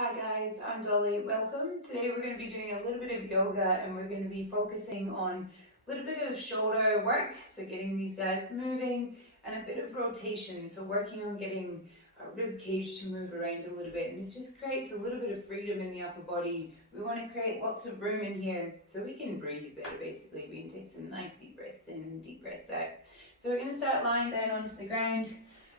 Hi guys, I'm Dolly. Welcome. Today we're going to be doing a little bit of yoga and we're going to be focusing on a little bit of shoulder work, so getting these guys moving, and a bit of rotation, so working on getting our rib cage to move around a little bit. And it just creates a little bit of freedom in the upper body. We want to create lots of room in here so we can breathe better. Basically, we can take some nice deep breaths in and deep breaths out. So we're going to start lying down onto the ground.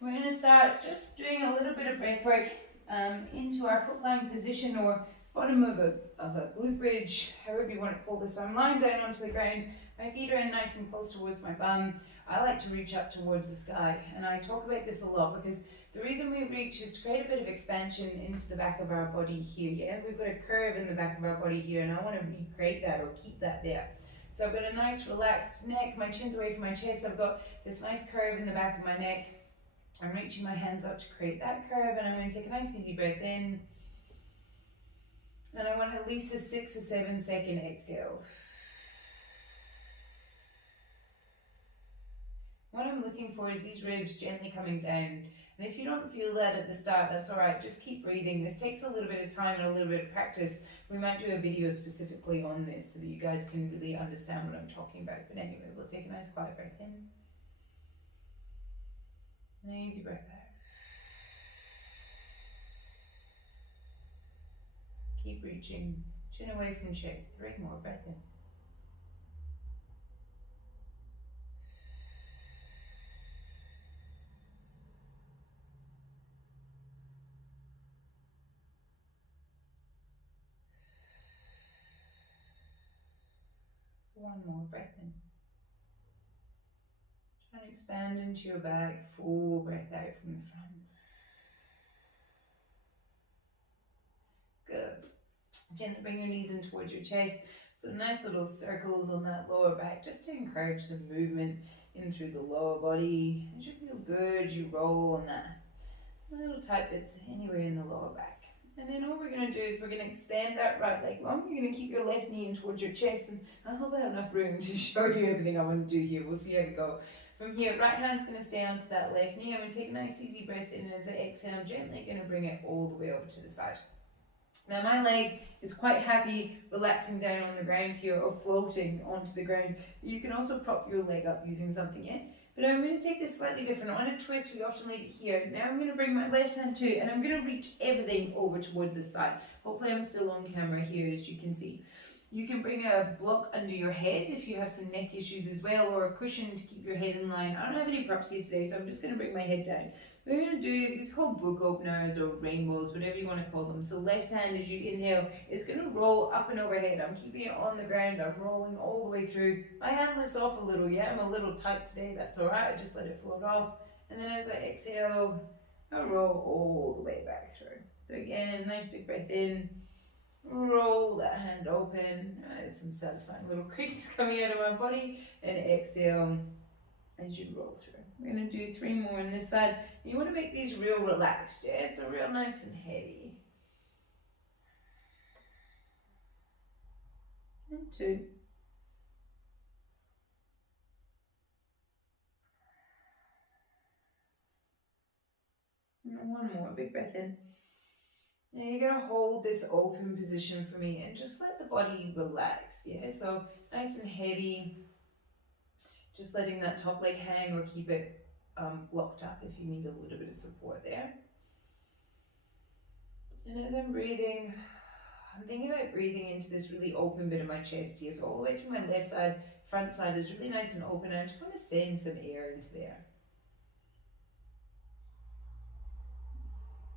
We're going to start just doing a little bit of breath work into our foot lying position, or bottom of a glute bridge, however you want to call this. So I'm lying down onto the ground, my feet are in nice and close towards my bum. I like to reach up towards the sky, and I talk about this a lot because the reason we reach is to create a bit of expansion into the back of our body here. Yeah, we've got a curve in the back of our body here, and I want to recreate that or keep that there. So I've got a nice relaxed neck, my chin's away from my chest, I've got this nice curve in the back of my neck. I'm reaching my hands up to create that curve, and I'm going to take a nice easy breath in. And I want at least a 6 or 7 second exhale. What I'm looking for is these ribs gently coming down. And if you don't feel that at the start, that's all right. Just keep breathing. This takes a little bit of time and a little bit of practice. We might do a video specifically on this so that you guys can really understand what I'm talking about. But anyway, we'll take a nice quiet breath in. And an easy breath out. Keep reaching, chin away from chest. 3 more, breath in. One more, breath in. Try and expand into your back, full breath out from the front. Good. Gently bring your knees in towards your chest. Some nice little circles on that lower back just to encourage some movement in through the lower body. As you feel good, you roll on that. Little tight bits anywhere in the lower back. And then all we're going to do is we're going to extend that right leg long. You're going to keep your left knee in towards your chest, and I hope I have enough room to show you everything I want to do here. We'll see how we go. From here, right hand's going to stay onto that left knee. I'm going to take a nice easy breath in, and as I exhale, I'm gently going to bring it all the way over to the side. Now my leg is quite happy relaxing down on the ground here, or floating onto the ground. You can also prop your leg up using something, yeah? But I'm going to take this slightly different. I want to twist, we often leave it here. Now I'm going to bring my left hand too, and I'm going to reach everything over towards this side. Hopefully I'm still on camera here, as you can see. You can bring a block under your head if you have some neck issues as well, or a cushion to keep your head in line. I don't have any props here today, so I'm just going to bring my head down. We're going to do, it's called book openers or rainbows, whatever you want to call them. So left hand, as you inhale, is going to roll up and overhead. I'm keeping it on the ground. I'm rolling all the way through. My hand lifts off a little, yeah? I'm a little tight today. That's all right. I just let it float off. And then as I exhale, I roll all the way back through. So again, nice big breath in. Roll that hand open. Some satisfying little creaks coming out of my body. And exhale as you roll through. We're going to do 3 more on this side. You want to make these real relaxed, yeah? So real nice and heavy. And 2. And 1 more, big breath in. And you're going to hold this open position for me and just let the body relax, yeah? So nice and heavy. Just letting that top leg hang, or keep it blocked up if you need a little bit of support there. And as I'm breathing, I'm thinking about breathing into this really open bit of my chest here. So all the way through my left side, front side is really nice and open. I just want to send some air into there.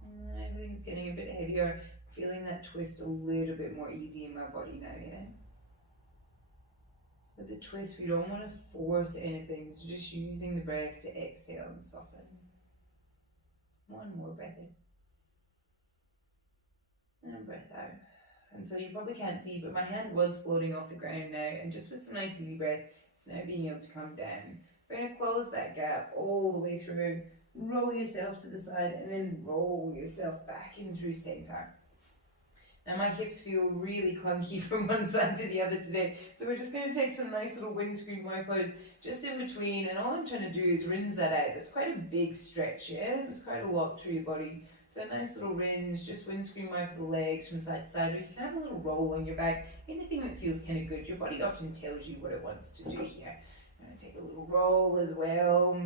And everything's getting a bit heavier. Feeling that twist a little bit more easy in my body now, yeah? With the twist, we don't want to force anything. So just using the breath to exhale and soften. 1 more breath in. And breath out. And so you probably can't see, but my hand was floating off the ground now, and just with some nice easy breath, it's now being able to come down. We're going to close that gap all the way through, roll yourself to the side, and then roll yourself back in through center. Now my hips feel really clunky from one side to the other today, so we're just going to take some nice little windscreen wipers just in between, and all I'm trying to do is rinse that out. It's quite a big stretch, yeah? There's quite a lot through your body. So a nice little rinse, just windscreen wipe the legs from side to side, or you can have a little roll on your back, anything that feels kind of good. Your body often tells you what it wants to do here. I'm going to take a little roll as well.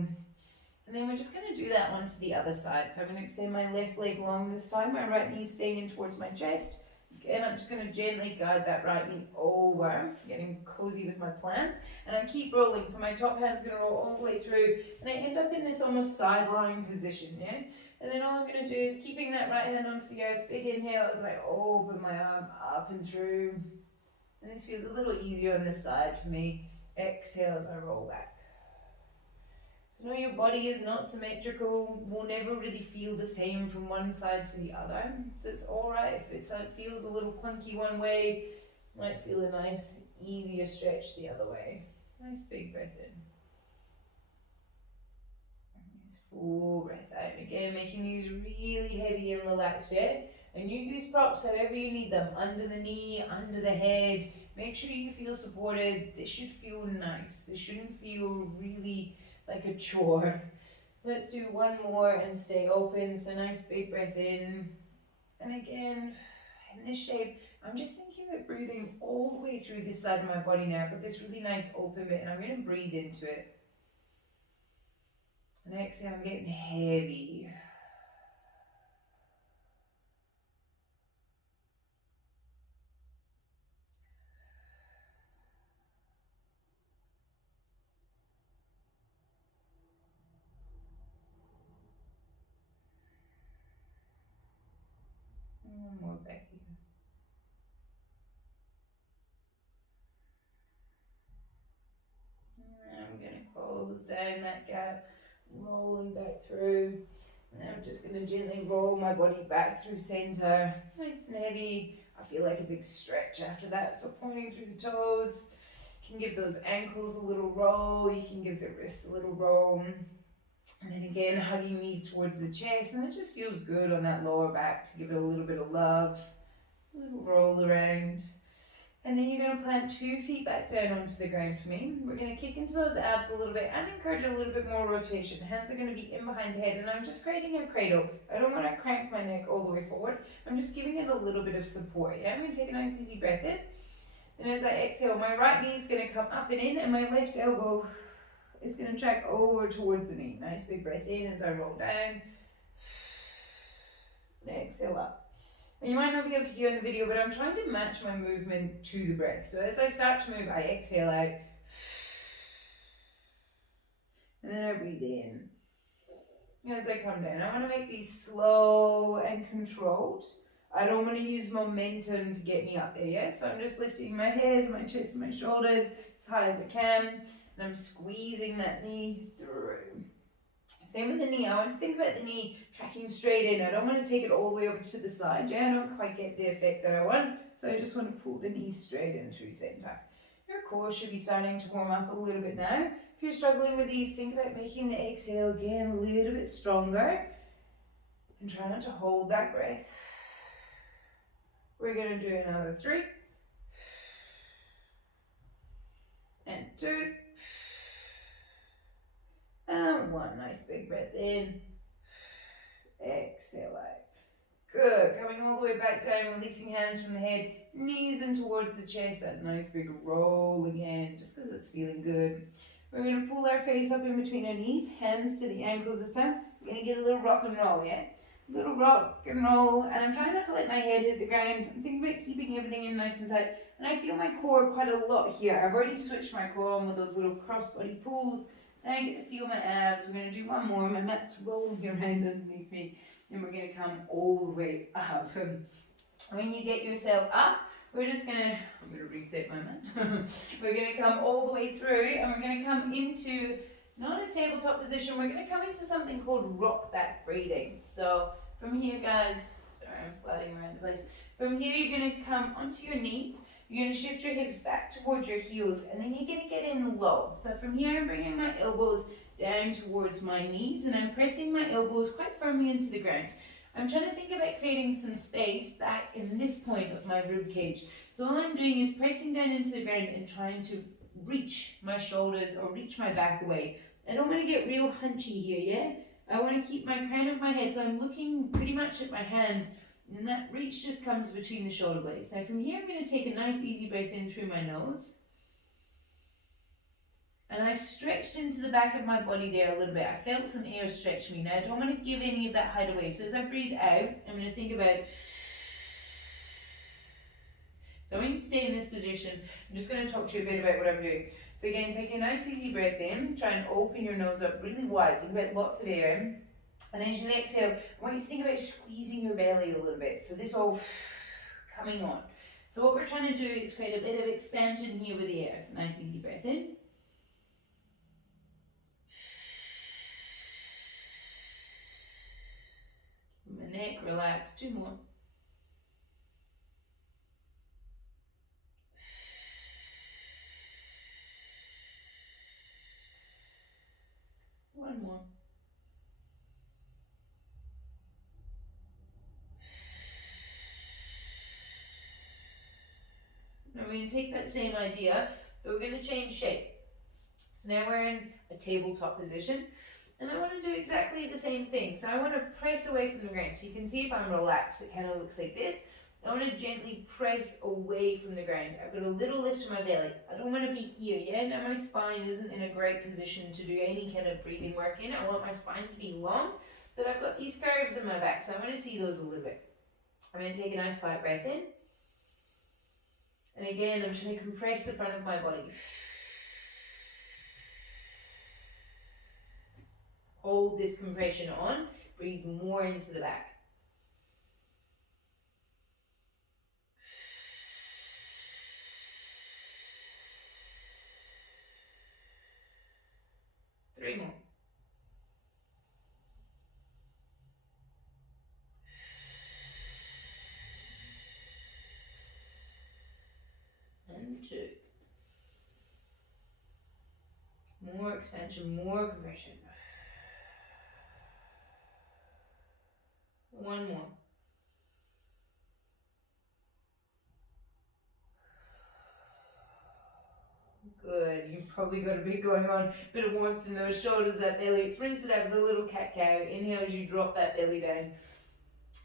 And then we're just going to do that one to the other side. So I'm going to extend my left leg long this time, my right knee staying in towards my chest. Again, I'm just going to gently guide that right knee over, getting cozy with my plants. And I keep rolling, so my top hand's going to roll all the way through, and I end up in this almost sideline position, yeah? And then all I'm going to do is keeping that right hand onto the earth, big inhale as I open my arm up and through. And this feels a little easier on this side for me. Exhale as I roll back. So know your body is not symmetrical, will never really feel the same from one side to the other. So it's alright if it feels a little clunky one way, might feel a nice, easier stretch the other way. Nice big breath in. Nice full breath out. Again, making these really heavy and relaxed, yeah? And you use props however you need them. Under the knee, under the head. Make sure you feel supported. This should feel nice. This shouldn't feel really like a chore. Let's do one more and stay open. So nice big breath in. And again, in this shape, I'm just thinking about breathing all the way through this side of my body now. I've got this really nice open bit and I'm going to breathe into it. And exhale, I'm getting heavy. One more breath in. And I'm going to close down that gap, rolling back through. And I'm just going to gently roll my body back through center, nice and heavy. I feel like a big stretch after that, so pointing through the toes. You can give those ankles a little roll, you can give the wrists a little roll. And then again, hugging knees towards the chest, and it just feels good on that lower back to give it a little bit of love. A little roll around. And then you're going to plant 2 feet back down onto the ground for me. We're going to kick into those abs a little bit and encourage a little bit more rotation. Hands are going to be in behind the head, and I'm just creating a cradle. I don't want to crank my neck all the way forward. I'm just giving it a little bit of support. Yeah, I'm going to take a nice easy breath in. And as I exhale, my right knee is going to come up and in, and my left elbow is going to track over towards the knee. Nice big breath in as I roll down. And exhale up. And you might not be able to hear in the video, but I'm trying to match my movement to the breath. So as I start to move, I exhale out. And then I breathe in. And as I come down, I want to make these slow and controlled. I don't want to use momentum to get me up there, yeah? So I'm just lifting my head, my chest, and my shoulders as high as I can. And I'm squeezing that knee through. Same with the knee. I want to think about the knee tracking straight in. I don't want to take it all the way over to the side. Yeah, I don't quite get the effect that I want. So I just want to pull the knee straight in through center. Your core should be starting to warm up a little bit now. If you're struggling with these, think about making the exhale again a little bit stronger. And try not to hold that breath. We're going to do another 3. And 2. And 1. Nice big breath in. Exhale out. Good. Coming all the way back down, releasing hands from the head, knees in towards the chest. That nice big roll again, just because it's feeling good. We're going to pull our face up in between our knees, hands to the ankles this time. We're going to get a little rock and roll, yeah? A little rock and roll. And I'm trying not to let my head hit the ground. I'm thinking about keeping everything in nice and tight. And I feel my core quite a lot here. I've already switched my core on with those little cross-body pulls. So I get to feel my abs. We're going to do one more. My mat's rolling around underneath me. And we're going to come all the way up. When you get yourself up, we're just going to, I'm going to reset my mat. We're going to come all the way through, and we're going to come into, not a tabletop position, we're going to come into something called rock back breathing. So from here, guys, sorry, I'm sliding around the place. From here, you're going to come onto your knees. You're going to shift your hips back towards your heels, and then you're going to get in low. So from here, I'm bringing my elbows down towards my knees, and I'm pressing my elbows quite firmly into the ground. I'm trying to think about creating some space back in this point of my rib cage. So all I'm doing is pressing down into the ground and trying to reach my shoulders or reach my back away. I don't want to get real hunchy here, yeah? I want to keep my crown of my head, so I'm looking pretty much at my hands, and that reach just comes between the shoulder blades. So from here, I'm going to take a nice easy breath in through my nose. And I stretched into the back of my body there a little bit. I felt some air stretch me. Now I don't want to give any of that height away. So as I breathe out, I'm going to think about, so I'm going to stay in this position. I'm just going to talk to you a bit about what I'm doing. So again, take a nice easy breath in. Try and open your nose up really wide. Think about lots of air. And as you exhale, I want you to think about squeezing your belly a little bit. So this all coming on. So what we're trying to do is create a bit of expansion here with the air. So nice easy breath in. My neck relaxed. 2 more. One more. Now we're going to take that same idea, but we're going to change shape. So now we're in a tabletop position, and I want to do exactly the same thing. So I want to press away from the ground. So you can see if I'm relaxed, it kind of looks like this. I want to gently press away from the ground. I've got a little lift in my belly. I don't want to be here, yeah? Now my spine isn't in a great position to do any kind of breathing work in. I want my spine to be long, but I've got these curves in my back, so I want to see those a little bit. I'm going to take a nice quiet breath in. And again, I'm trying to compress the front of my body. Hold this compression on. Breathe more into the back. Three more. And 2. More expansion, more compression. 1 more. Good. You've probably got a bit going on. Bit of warmth in those shoulders, that belly. Rinse it out with a little cat-cow. Inhale as you drop that belly down.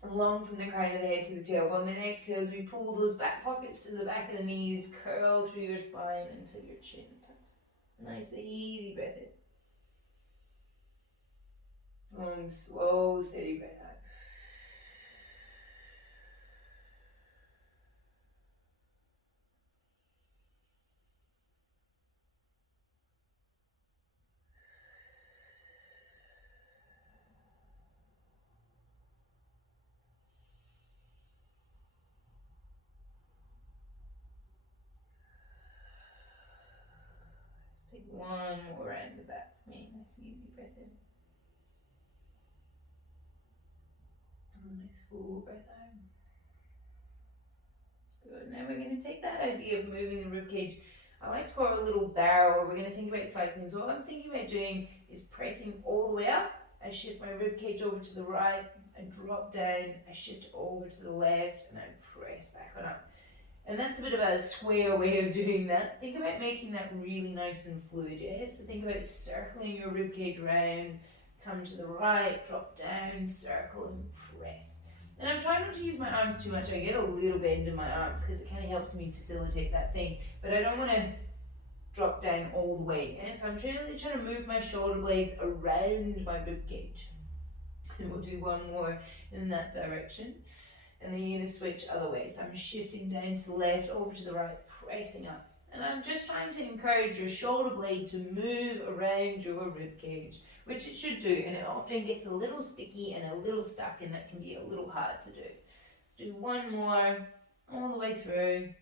Long from the crown of the head to the tailbone. Then exhale as we pull those back pockets to the back of the knees. Curl through your spine until your chin tucks. Nice, easy breath in. Long, slow, steady breath out. Just take one more round of that for me. Nice, easy breath in. Nice full breath out. Good. Now we're going to take that idea of moving the ribcage. I like to call it a little barrel, or we're going to think about cycling. So what I'm thinking about doing is pressing all the way up. I shift my ribcage over to the right. I drop down. I shift over to the left, and I press back on up. And that's a bit of a square way of doing that. Think about making that really nice and fluid. Yeah? So think about circling your ribcage round. Come to the right, drop down, circle, and press. And I'm trying not to use my arms too much. I get a little bend in my arms because it kind of helps me facilitate that thing. But I don't want to drop down all the way. Yeah? So I'm really trying to move my shoulder blades around my ribcage. And we'll do one more in that direction. And then you're going to switch other ways. So I'm shifting down to the left, over to the right, pressing up. And I'm just trying to encourage your shoulder blade to move around your ribcage, which it should do. And it often gets a little sticky and a little stuck, and that can be a little hard to do. Let's do one more, all the way through.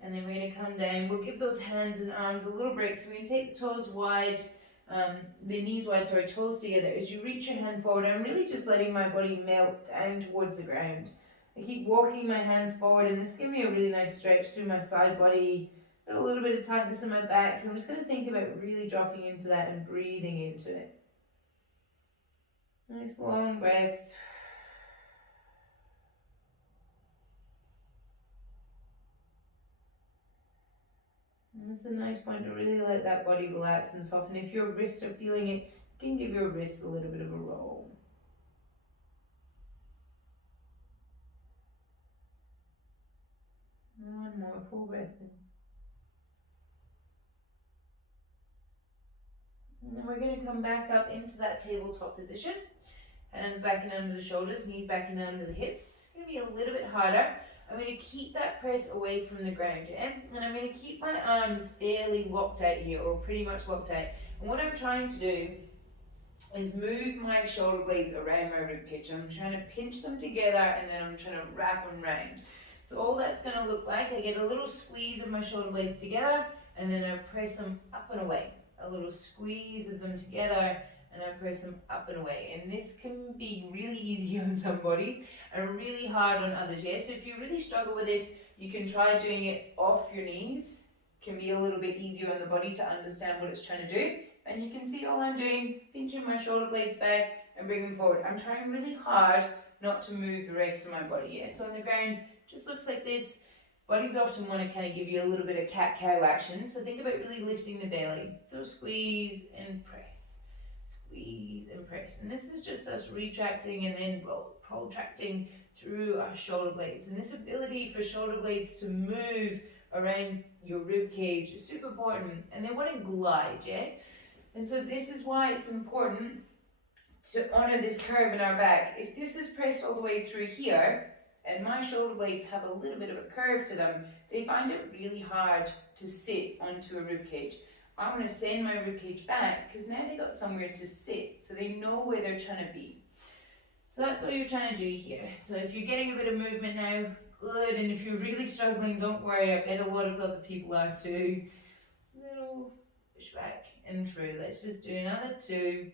And then we're going to come down. We'll give those hands and arms a little break. So we're going to take the toes wide, the knees wide, sorry, toes together. As you reach your hand forward, I'm really just letting my body melt down towards the ground. I keep walking my hands forward, and this gives me a really nice stretch through my side body. Got a little bit of tightness in my back, so I'm just going to think about really dropping into that and breathing into it. Nice long breaths. And that's a nice point to really let that body relax and soften. If your wrists are feeling it, You can give your wrists a little bit of a roll. One more full breath in. And then we're going to come back up into that tabletop position. Hands back in under the shoulders, knees back in under the hips. It's going to be a little bit harder. I'm going to keep that press away from the ground, yeah? And I'm going to keep my arms fairly locked out here, or pretty much locked out. And what I'm trying to do is move my shoulder blades around my rib cage. I'm trying to pinch them together, and then I'm trying to wrap them round. So all that's going to look like, I get a little squeeze of my shoulder blades together, and then I press them up and away. A little squeeze of them together, and I press them up and away. And this can be really easy on some bodies and really hard on others, yeah? So if you really struggle with this, you can try doing it off your knees. It can be a little bit easier on the body to understand what it's trying to do. And you can see all I'm doing, pinching my shoulder blades back and bringing forward. I'm trying really hard not to move the rest of my body, yeah? So on the ground, just looks like this. Bodies often want to kind of give you a little bit of cat-cow action. So think about really lifting the belly. So squeeze and press. Squeeze and press. And this is just us retracting and then protracting through our shoulder blades. And this ability for shoulder blades to move around your rib cage is super important. And they want to glide, yeah? And so this is why it's important to honor this curve in our back. If this is pressed all the way through here, and my shoulder blades have a little bit of a curve to them, they find it really hard to sit onto a rib cage. I want to send my rib cage back because now they got somewhere to sit, so they know where they're trying to be. So that's what you're trying to do here. So if you're getting a bit of movement now, good. And if you're really struggling, don't worry. I bet a lot of other people are too. Little push back and through. Let's just do another 2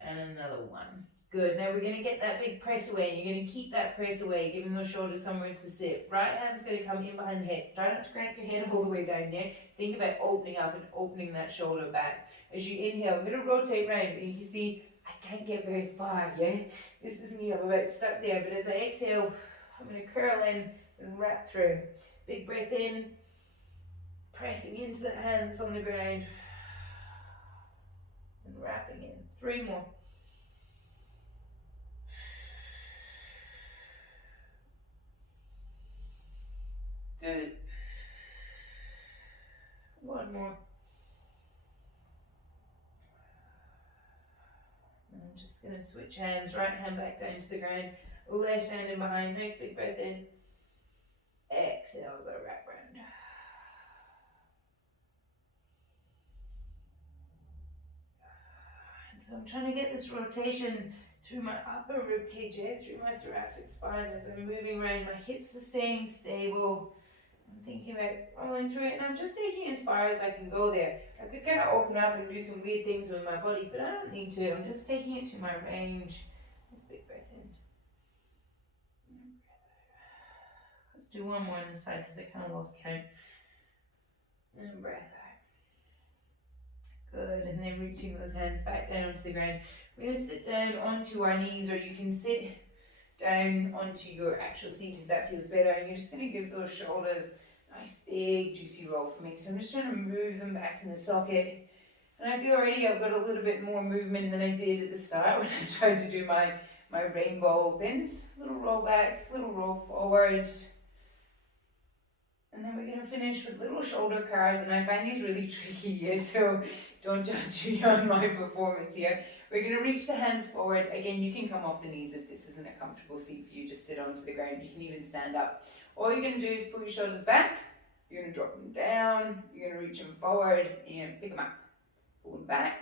and another 1. Good, now we're going to get that big press away. You're going to keep that press away, giving those shoulders somewhere to sit. Right hand's going to come in behind the head. Try not to crank your head all the way down here. Think about opening up and opening that shoulder back. As you inhale, I'm going to rotate round, and you can see I can't get very far, yeah? This is me, I'm about stuck there, but as I exhale, I'm going to curl in and wrap through. Big breath in, pressing into the hands on the ground, and wrapping in. 3 more. Good. 1 more. I'm just going to switch hands. Right hand back down to the ground. Left hand in behind. Nice big breath in. Exhale as I wrap round. And so I'm trying to get this rotation through my upper rib cage, through my thoracic spine as I'm moving around. My hips are staying stable. I'm thinking about rolling through it, and I'm just taking as far as I can go there. I could kind of open up and do some weird things with my body, but I don't need to. I'm just taking it to my range. Let's big breath in. Let's do 1 more on this side because I kind of lost count. And breath out. Good, and then reaching those hands back down onto the ground. We're going to sit down onto our knees, or you can sit down onto your actual seat if that feels better. And you're just going to give those shoulders a nice big juicy roll for me. So I'm just trying to move them back in the socket. And I feel already I've got a little bit more movement than I did at the start when I tried to do my rainbow opens. Little roll back, little roll forward. And then we're going to finish with little shoulder cards. And I find these really tricky here, so don't judge me on my performance here. We're going to reach the hands forward. Again, you can come off the knees if this isn't a comfortable seat for you. Just sit onto the ground. You can even stand up. All you're going to do is pull your shoulders back. You're going to drop them down. You're going to reach them forward. And you're going to pick them up. Pull them back.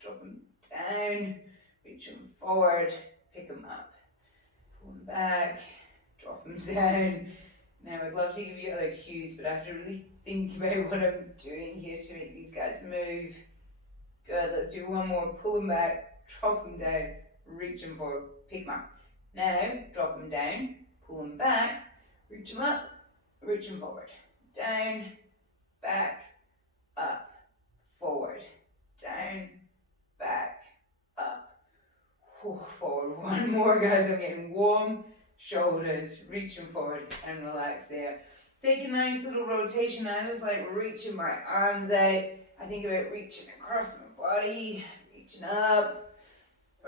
Drop them down. Reach them forward. Pick them up. Pull them back. Drop them down. Now, I'd love to give you other cues, but I have to really think about what I'm doing here to make these guys move. Good, let's do 1 more. Pull them back, drop them down, reach them forward, pick them up. Now, drop them down, pull them back, reach them up, reach them forward. Down, back, up, forward. Down, back, up, forward. 1 more, guys. I'm getting warm. Shoulders, reaching forward and relax there. Take a nice little rotation. I just like reaching my arms out. I think about reaching across my body, reaching up,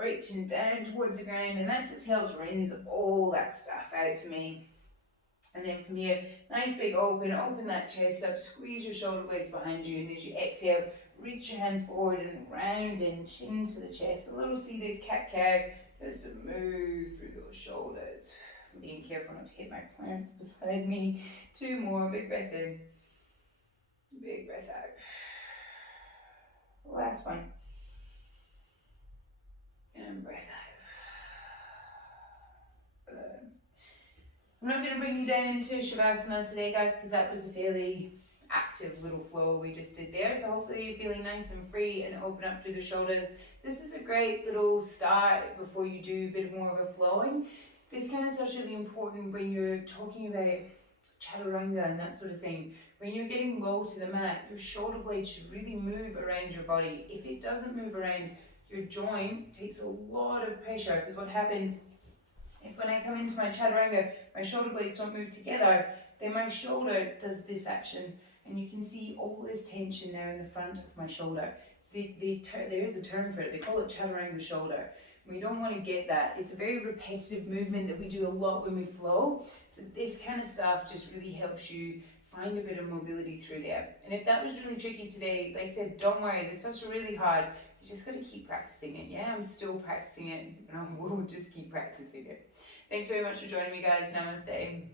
reaching down towards the ground, and that just helps rinse all that stuff out for me. And then from here, nice big open that chest up, squeeze your shoulder blades behind you, and as you exhale, reach your hands forward and round in, chin to the chest, a little seated cat-cow, just to move through those shoulders. Being careful not to hit my plants beside me. 2 more, big breath in, big breath out. Last one. And breath out. I'm not going to bring you down into Shavasana today, guys, because that was a fairly active little flow we just did there. So hopefully you're feeling nice and free and open up through the shoulders. This is a great little start before you do a bit more of a flowing. This kind of stuff's really important when you're talking about chaturanga and that sort of thing. When you're getting low to the mat, your shoulder blade should really move around your body. If it doesn't move around, your joint takes a lot of pressure, because what happens if when I come into my chaturanga, my shoulder blades don't move together, then my shoulder does this action, and you can see all this tension there in the front of my shoulder. There is a term for it, they call it chaturanga shoulder. We don't want to get that. It's a very repetitive movement that we do a lot when we flow. So this kind of stuff just really helps you find a bit of mobility through there. And if that was really tricky today, like I said, don't worry, this stuff's really hard. You just got to keep practicing it. Yeah, I'm still practicing it, and I will just keep practicing it. Thanks very much for joining me, guys. Namaste.